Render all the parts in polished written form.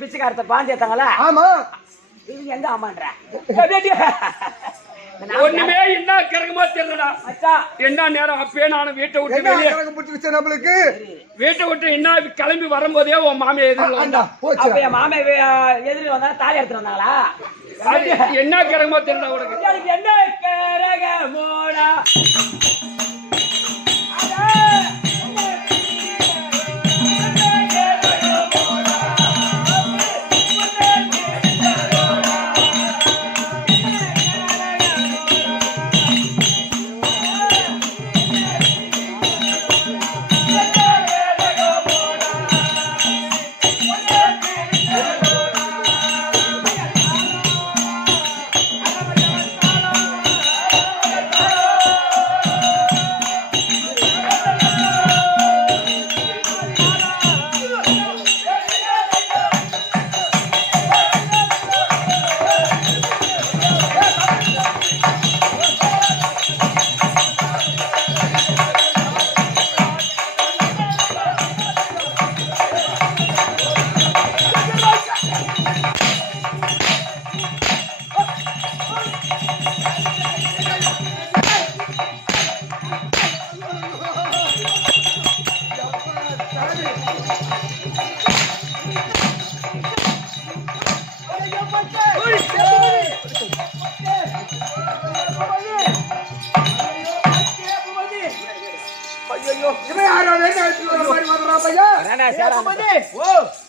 பிச்சைக்காரத்தை பாஞ்சாங்களா? ஆமா. இது எங்க ஆமான்ற ஒண்ணுமே என்ன கிரகமா தெரியலடா. என்ன நேரம் அப்பயே நானும் வீட்டை விட்டு வெளியே நம்மளுக்கு வீட்டை விட்டு என்ன கிளம்பி வரும்போதே உன் மாமியா எதிரில் வந்தா. என் மாமியா எதிரில் வந்தா தாலி எடுத்துட்டு வந்தாங்களா? என்ன கிரகமா தெரியல உனக்கு? என்ன கிரகமோடா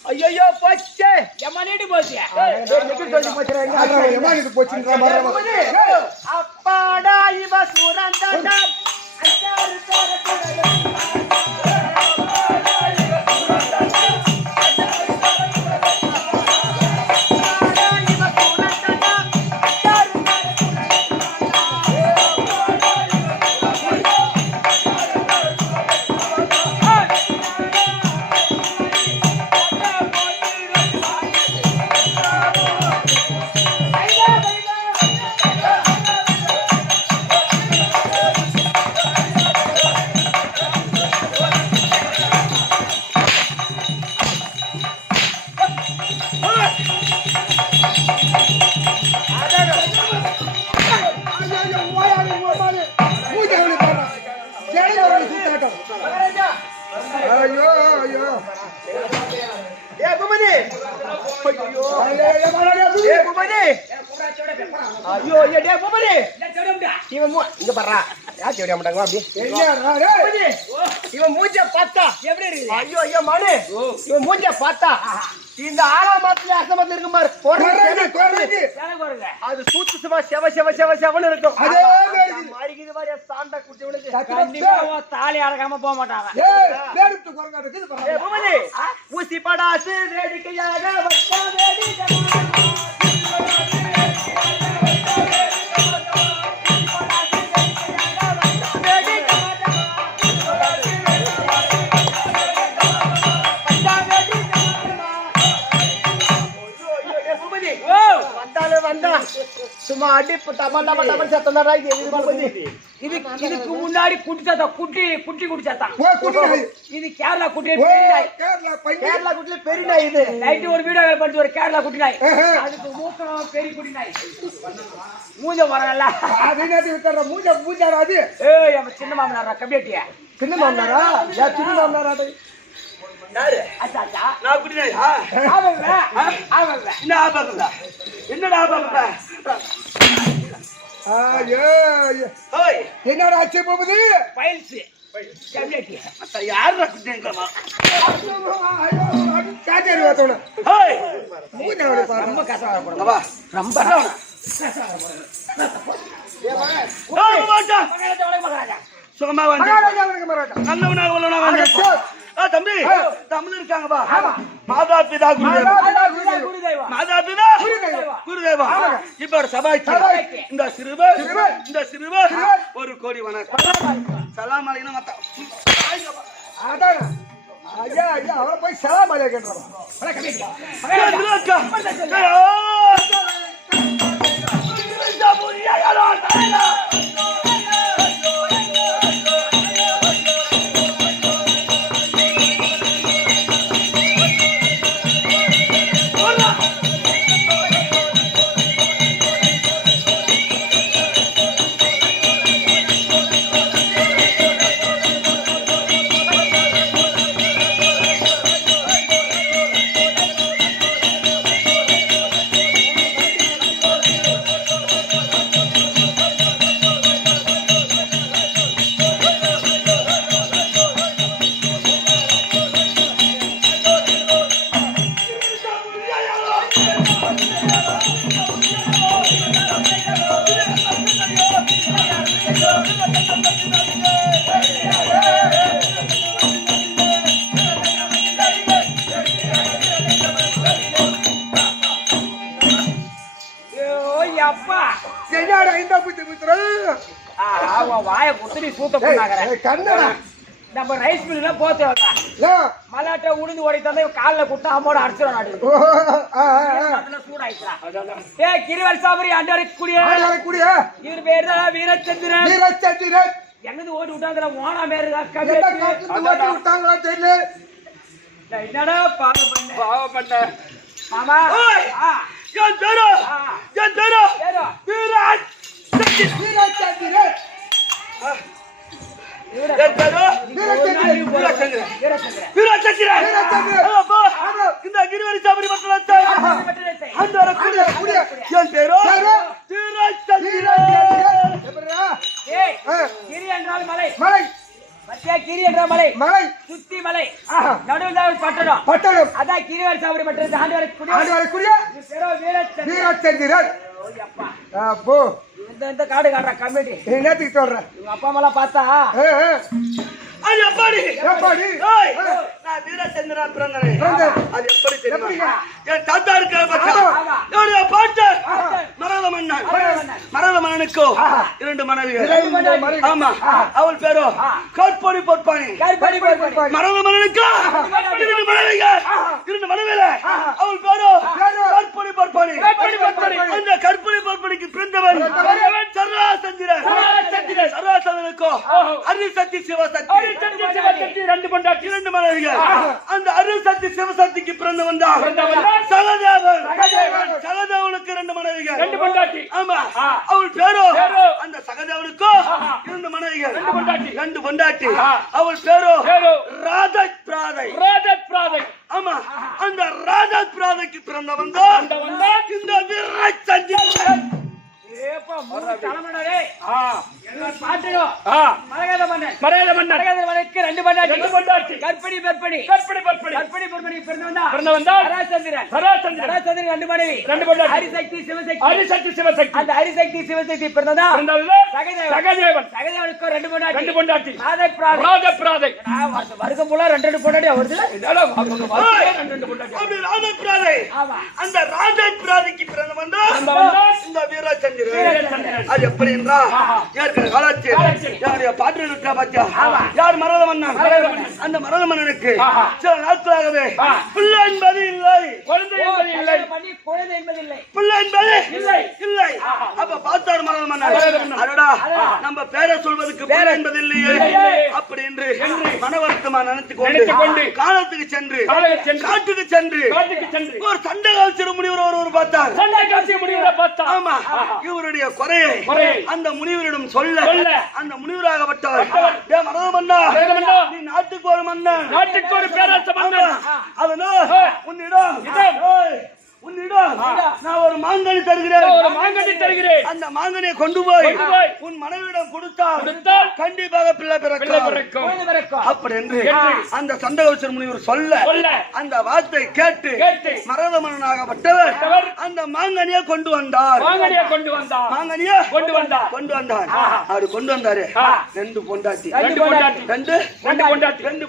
ஐயோ போச்சு எம்மாடி போச்சு அப்பாடா இவ சூரந்தா இவன் மூஞ்ச பார்த்தா எப்படி இருக்கு? ஐயோ ஐயோ மானு இவன் மூஞ்ச பார்த்தா இந்த ஆறாமத்துல அசமத்துல இருக்கும் பாரு அது சூத்து சும்மா செவ செவ செவ செவன்னு இருக்கும். மாறிக்குது மாதிரி சாண்டா குடிச்சவனுக்கு தாலி அடக்காம போக மாட்டாங்க. ஊசி படாசு வேடிக்கையாக பார்த்தாலே வந்தா சும்மா அடி டபா டபா டபா சத்தம் தான் இதுக்கு முன்னாடி குட்டி சத்தம் குட்டி சத்தம் இது கேரளா குட்டி கேரளா குட்டில பெரிய நாய் இது நைட்டு ஒரு வீடியோ பண்ணிட்டு ஒரு கேரளா குட்டி நாய் அதுக்கு மூக்கம் பெரிய குட்டி நாய் மூஞ்ச வரல மூஞ்சா அது ஏய் நம்ம சின்ன மாமனாரா கம்மிட்டியா சின்ன மாமனாரா சின்ன மாமனாரா அச்சா அச்சா நான் குடி நாய் என்ன ஆபாக்குதா என்னடா ஆபாக்குதா என்னடா ஆச்சு போகுது பைல்ஸ் கம்மிட்டியா மத்த யாரா குடிங்கமா காட்டேரி வாத்தோட ஏய் மூஞ்சோட பாரு ரொம்ப கசவா போடுங்க வா ரொம்ப ஏய் வாடா மகாராஜா சுகமா வந்து நல்லவனா உள்ளவனா வந்து தம்பி தமிழ் இருக்காங்க பா மாதா பிதா குருதேவா மாதா பிதா குருதேவா இப்ப ஒரு சபாய்க்கு இந்த சிறுவர் 1 கோடி வணக்கம் சலாம் அலைக்கும் மத்த அதான் ஐயா அவரை போய் சலாம் அலைக்கன்றோம் அப்பா என்னடா இந்த புத்தி புத்திரம் வாயை குத்துடி சூத்த பண்ணாங்க கண்ணடா நம்ம ரைஸ் மில்ல போத்தேவா மலாட்ட உளுந்து ஓடி தந்தா கால்ல குட்டா அம்மோட அடிச்சிரும் நாடு அதுல சூடாயிச்சா ஏய் கிரிவல் சாபரி அண்டரை குடிய இவர் பேர் தான் வீரச்சந்திரன் எங்கது ஓடி விட்டாங்கற ஓனா பேரு ஓடி விட்டாங்களா தெரியல என்னடா பாவம் பண்ண மாமா ஏன் பேரு வீரச்சந்திரன் இந்த கிரிவரி சாபரி மக்கள் என் பேரோ கிரி என்றால் மலை மத்திய கிரி என்ற மலை சுத்தி மலை நடுவில் பட்டணம் அதான் கிரிவல் சாவடி பட்டணம் ஆண்டு வீரச்சந்திரன் இந்த காடு காட்டுற கமிட்டி என்னத்துக்கு சொல்றேன் உங்க அப்பா அம்மா பார்த்தா அது எப்படி நான் வீரச்சந்திரன் பிறந்தேன் அது எப்படி தெரியுமா என் தாத்தா இருக்கிற பாட்டு மரத மன்னனுக்கோ 2 மனைவிகள் ஆமா அவள் பேரோ கற்பொடி பொற்பாணி மரத மன்னனுக்கோ 2 மனைவிகள் 2 மனைவிகள் அவள் பேரோ கற்பொடி பொற்பாணி அந்த கற்பொடி பொற்பாணிக்கு பிறந்தவன் சராசந்திரனுக்கோ அரிசக்தி சிவசக்தி 2 மனைவிகள் அந்த அரிசக்தி சிவசக்திக்கு பிறந்தவன் தான் சகதேவனுக்கு 2 மனைவிகள் 2 பொண்டாட்டி ஆமா அவள் பேரோ அந்த சகதேவனுக்கோ 2 மனைவிகள் 2 பொண்டாட்டி அவள் பேரோ ராதத் பிராதை ஆமா அந்த ராதத் பிராதைக்கு பிறந்தவன் தான் இந்த வீரச்சந்திரன் ஏப்பா மூணு தலைமனரே மரகத மன்னனுக்கு 2 பொண்டாட்டி கற்படி பிறந்தவன் சராசந்திரன் 2 மனைவி 2 பொண்டாட்டி ஹரிசக்தி சிவசக்தி அந்த ஹரிசக்தி சிவசக்தி பிறந்தவன் சகதேவனுக்கு 2 பொண்டாட்டி ராஜபிராதை வருகம் போல 2 பொண்டாட்டி வருது அந்த ராஜபிராதைக்கு பிறந்தவன் தான் இந்த வீரச்சந்திரன் அது எப்படி என்றால் ஏற்கனவே காலத்தில் என்னுடைய பாட்டில் இருக்கா பாத்தியா யார் மரத மன்னன் அந்த மரத மன்னனுக்கு சில நாட்களாகவே பிள்ளை என்பது இல்லை குழந்தை என்பது இல்லை பிள்ளை என்பது இல்லை அப்ப பார்த்தார் மரத மன்னன் அடடா நம்ம பேரை சொல்வதற்கு பிள்ளை என்பது இல்லையே அப்படி என்று மனவருத்தமா நினைத்து கொண்டு காலத்துக்கு சென்று காட்டுக்கு சென்று ஒரு சண்டைகாட்சி முனிவர் ஒரு பார்த்தார் ஆமா இவருடைய குறையை அந்த முனிவரிடம் சொல்ல அந்த முனிவராகப்பட்டவர் மரத மன்னா நீ நாட்டுக்கு ஒரு மன்னன் நாட்டுக்கு ஒரு பேரரச மன்னன் அதனால் உன்னிடம் நான் ஒரு மாங்கனி தருகிறேன் அந்த மாங்கனியை கொண்டு போய் உன் மனைவியிடம் கொடுத்தால் கண்டிப்பாக பிள்ளை பிறக்கும் அப்படி என்று அந்த சண்டகோச்சர் முனிவர் சொல்ல அந்த வார்த்தை கேட்டு மரத மன்னனாகப்பட்டவர் அந்த மாங்கனியை கொண்டு வந்தார் அவர் கொண்டு வந்தாரு ரெண்டு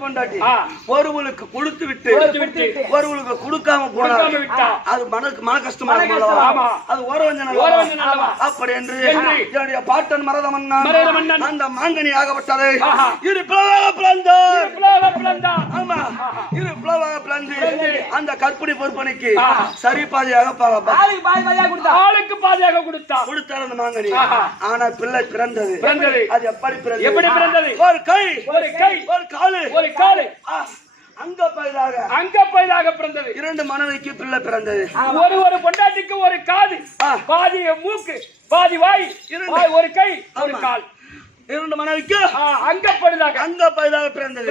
பொண்டாட்டி ஒருவளுக்கு கொடுத்து விட்டு ஒருவளுக்கு கொடுக்காம போனார் அது மன கஷ்டமா அது அப்படி என்று என்னுடைய பாட்டன் மரத மன்னன் அந்த மாங்கனி ஆகப்பட்டதை இரு பிளவாக அந்த கற்பனை பொறுப்பனைக்கு சரி பாதியாக கொடுத்தார் அந்த மாங்கனி. ஆனா பிள்ளை பிறந்தது அது எப்படி பிறந்தது ஒரு கை ஒரு காலு அங்க பயிலாக பிறந்தது. இரண்டு மனைவிக்கு பிள்ளை பிறந்தது. ஒரு பொண்டாட்டிக்கு ஒரு காது, பாதி மூக்கு, பாதி வாய், ஒரு கை, ஒரு கால். இரண்டு மனைவிக்கு அங்க பயிலாக பிறந்தது.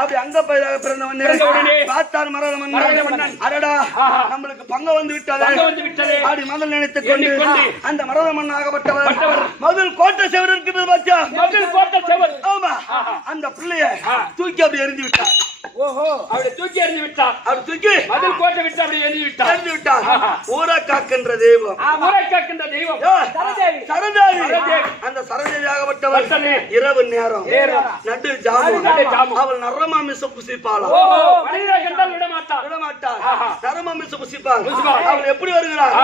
அப்படி அங்க பயிலாக பிறந்தவனே பார்த்தார் மரத மன்னன். அடடா நம்மளுக்கு பங்கு வந்து விட்டது அப்படி முதல் நினைத்துக் கொண்டு அந்த மரத மன்னன் ஆகப்பட்டவர் முதல் கோட்டை செவர் இருக்கிறது பாத்தியா, முதல் கோட்டை செவர். ஆமா அந்த பிள்ளைய தூக்கி அப்படி எரிஞ்சு விட்டார். அவரை தூக்கி எறிந்து விட்டார். அவர் தூக்கி அதில் கோட்டை விட்டு அப்படி எறிந்து விட்டார். ஊரை காக்கின்ற தெய்வம், சரதேவி. அந்த சரதேவி ஆகப்பட்டவர் இரவு நேரம் நடு ஜாமம் அவள் நரமாமிச புசிப்பாளா, விடமாட்டார். நரமாமிச புசிப்பாள். அவள் எப்படி வருகிறார்?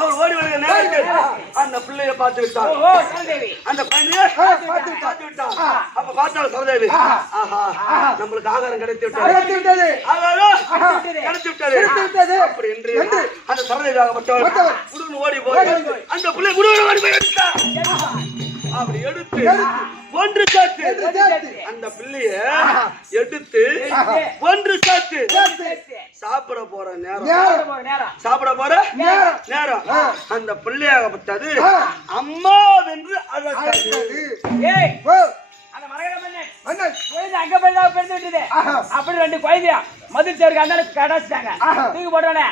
அவர் ஓடி வருகிற நேரத்தில் அந்த பிள்ளையை பார்த்து விட்டார். அந்த குழந்தையை பார்த்து விட்டார். அப்ப பார்த்தால் சரதேவி, ஆஹா நம்மளுக்கு ஆகாரம் கிடைத்து விட்டது. அப்படி என்று அந்த சரதேவி ஆகப்பட்டவர் குடும்பம் ஓடி போய் அந்த பிள்ளை குடும்பம் ஓடி போய் எடுத்தார். அப்படி எடுத்து ஒன்று சேர்த்து அந்த பிள்ளைய எடுத்து ஒன்று சேர்த்து சாப்பிட போற நேரம் அந்த பிள்ளையாகப்பட்டது அம்மா என்று அழைத்தது. அப்படி ரெண்டு குழந்தையா மதுரை சேருக்கு அந்த கடைச்சிட்டாங்க, தூக்கி போட்டோன்னே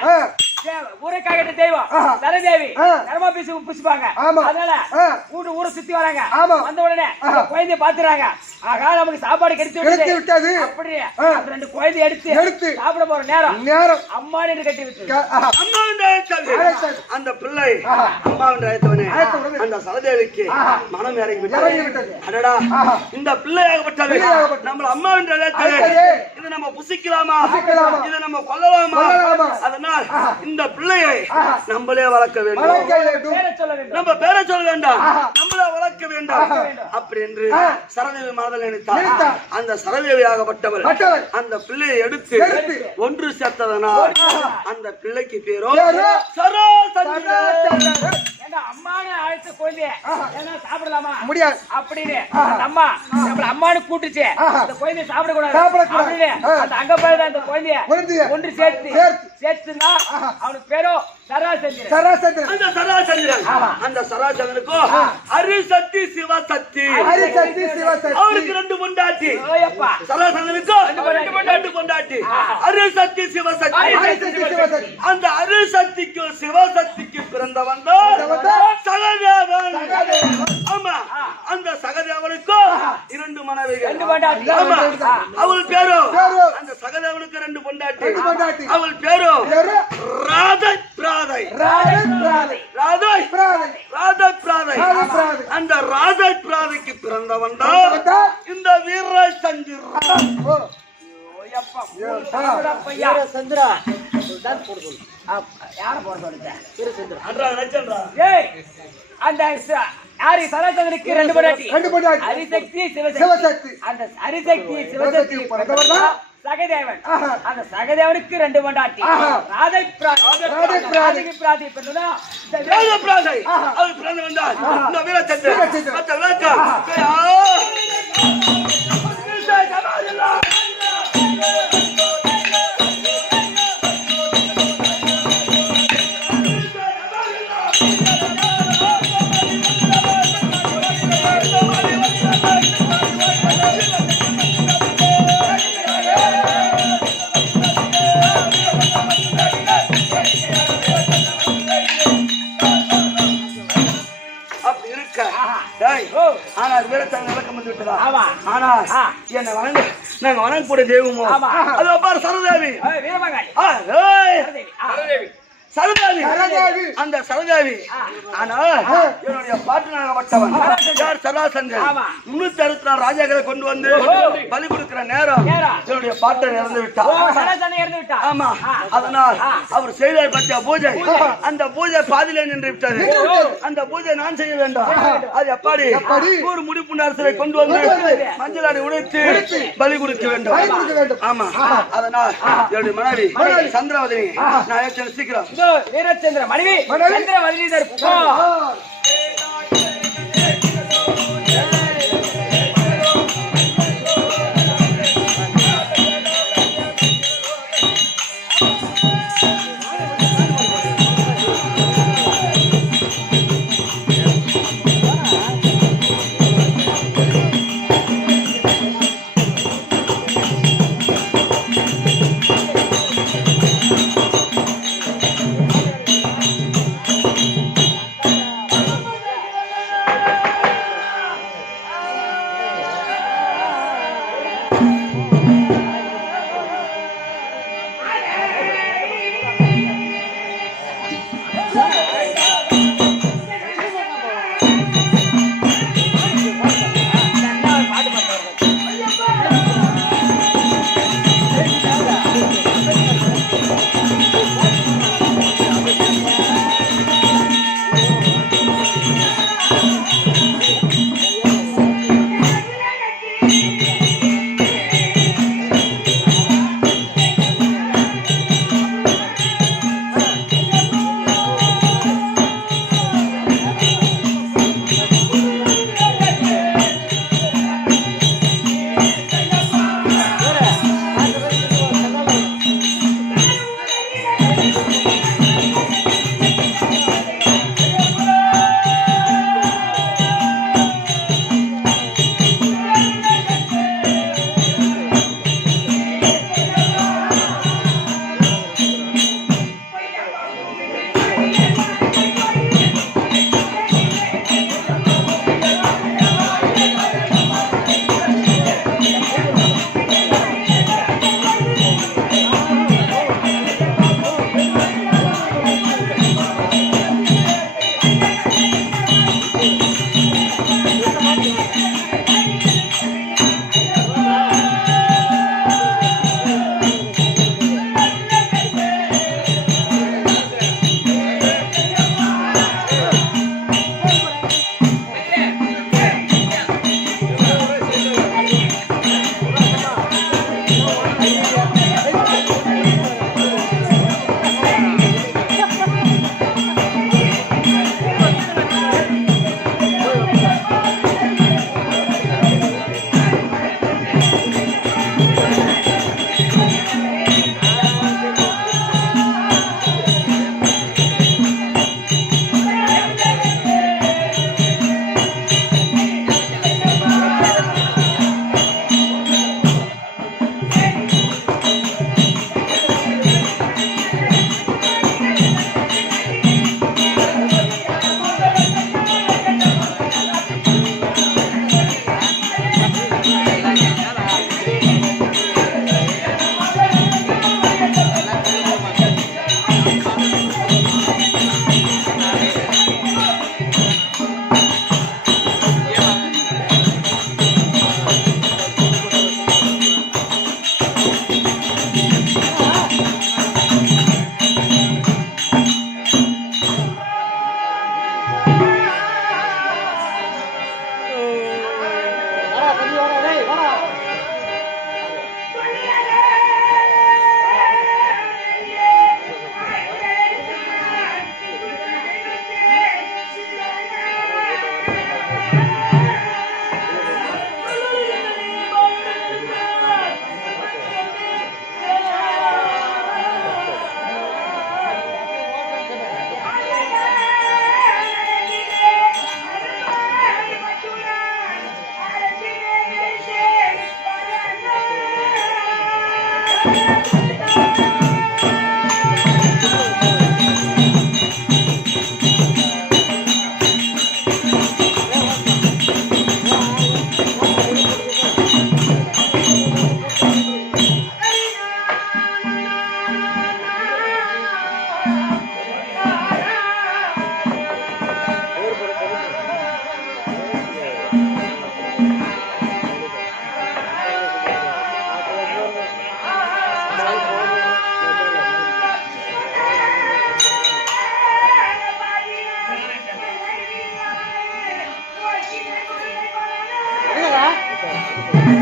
ஊரைக்காக தெய்வம் சரதேவி நரமா பீசு புசிப்பாங்க. அதனால ஊரை சுத்தி வராங்க. வந்த உடனே குழந்தைய பாத்துறாங்க. ஆகா நமக்கு சாப்பாடு கிடைத்து விட்டது. அப்படி ரெண்டு குழந்தைய எடுத்து சாப்பிட போற நேரம் அம்மா என்று கட்டி விட்டு அந்த பிள்ளை அம்மா என்று அழைத்தவனே அந்த சரதேவிக்கு மனம் இறங்கி விட்டது. அடடா இந்த பிள்ளையாகப்பட்டது நம்ம அம்மா என்று அழைத்தது, இதை நம்ம புசிக்கலாமா, இதை நம்ம கொல்லலாமா? அதனால் இந்த பிள்ளையை நம்மளே வளர்க்க வேண்டும், நம்ம பேரை சொல்ல வேண்டாம், நம்மளே வளர்க்க வேண்டும். அப்படி என்று சரதேவி மனதில் நினைத்தார். அந்த சரதேவி ஆகப்பட்டவள் அந்த பிள்ளையை எடுத்து ஒன்று சேர்த்ததனால் அந்த பிள்ளைக்கு பேரோ அம்மானு அழைத்த குழந்தைய சாப்பிடலாமா முடியாது அப்படின்னு அம்மா நம்மள அம்மானு கூட்டுச்சு. அந்த குழந்தைய சாப்பிடக்கூடாது அப்படின்னு அந்த அங்க போய் அந்த குழந்தைய ஒன்று சேர்த்துனா அவனுக்கு பேரோ சராசந்திரன். அந்த சராசந்திரனுக்கும் அரிசக்தி சிவசக்தி அவருக்கு ரெண்டு பொண்டாட்டி. சராசந்திரனுக்கும் ரெண்டு பொண்டாட்டி அரிசக்தி சிவசக்தி. அந்த அரிசக்திக்கும் சிவசக்திக்கு பிறந்தவன் சகதேவன். ஆமா அந்த சகதேவனுக்கும் இரண்டு மனைவிகள். பொண்டாட்டி. ஆமா. ஆ. அவள் பேரு பேரு. அந்த சகதேவனுக்கு 2 பொண்டாட்டி. ரெண்டு பொண்டாட்டி. அவள் பேரு பேரு ராதை பிராதை. ராதை பிராதை. ராதை பிராதை. ராதை பிராதை. ராதை பிராதை. அந்த ராதை பிராதைக்கு பிறந்தவன் தான் பிறந்தவன் இந்த வீரசந்திரன். ஓ ஓயப்பா, மூணு தலைமுறை பையா. சந்திரா யாரை போட சொல்லுங்க? அன்றா நச்சன்றா. ஏய், அந்த யாரு சரச்சந்திரனுக்கு 2 பொண்டாட்டி. ரெண்டு பொண்டாட்டி. ஹரிசக்தி சிவசக்தி. சிவசக்தி. அந்த ஹரிசக்தி சிவசக்தி பிறந்தவன் தான் சகதேவன். ஆஹா. அந்த சகதேவனுக்கு 2 பொண்டாட்டி. ஆஹா. ராதை பிராதை. ராதை பிராதை. ராதை பிராதை பிறந்ததா இந்த ராதை பிராதை. ஆஹா. அவள் பிறந்தவன் தான் இந்த வீரசந்திரன். வீரசந்திரன். மத்த விளக்கம். அப்படி இருக்க டேய், ஓ. ஆனால் வீரசந்திரன் விளக்கம் வந்து விட்டதா? ஆமா. ஆனால் ஆ. என்னை வணங்க நாங்க வணங்கக்கூடிய தெய்வமோ ஆமா. அதோ பாரு சரதேவி. ஏய், வீரமங்காளி. ஆ, ஏய். சரதேவி. சரதேவி. சரதேவி. அந்த சரதேவி ஆ. ஆனா என்னுடைய பாட்டனாகப்பட்டவன் யார் சராசங்கர் ஆமா. 364 ராஜாக்களை கொண்டு வந்து பலி கொடுக்கிற நேரம் நேரம். என்னுடைய பாட்டன் இறந்து ஓ, விட்டார். சரச்சந்திரன் இறந்து விட்டா. ஆமா. ஆ. அதனால் ஆ. அவர் செய்தார் பற்றிய பூஜை அந்த பூஜை பாதியிலே நின்று விட்டது. அந்த பூஜை நான் செய்ய வேண்டாம். அது எப்படி எப்படி? ஒரு முடிப்புண்ட அரசரை கொண்டு வந்து மஞ்சள் அடி உடைத்து பலி கொடுக்க வேண்டும். பலி கொடுக்க வேண்டும். ஆமா. அதனால் என்னுடைய மனைவி சந்திராவதினி நான் ஏற்கனவே சீக்கிரம் இதோ வீரச்சந்திர மனைவி மனைவி. சந்திரவதனி தற்போ.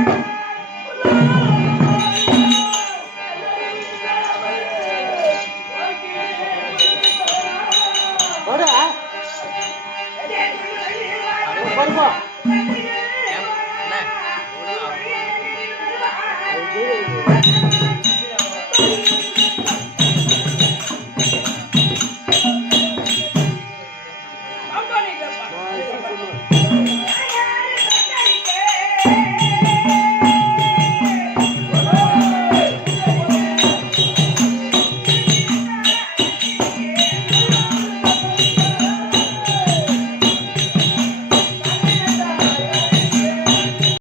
ஆ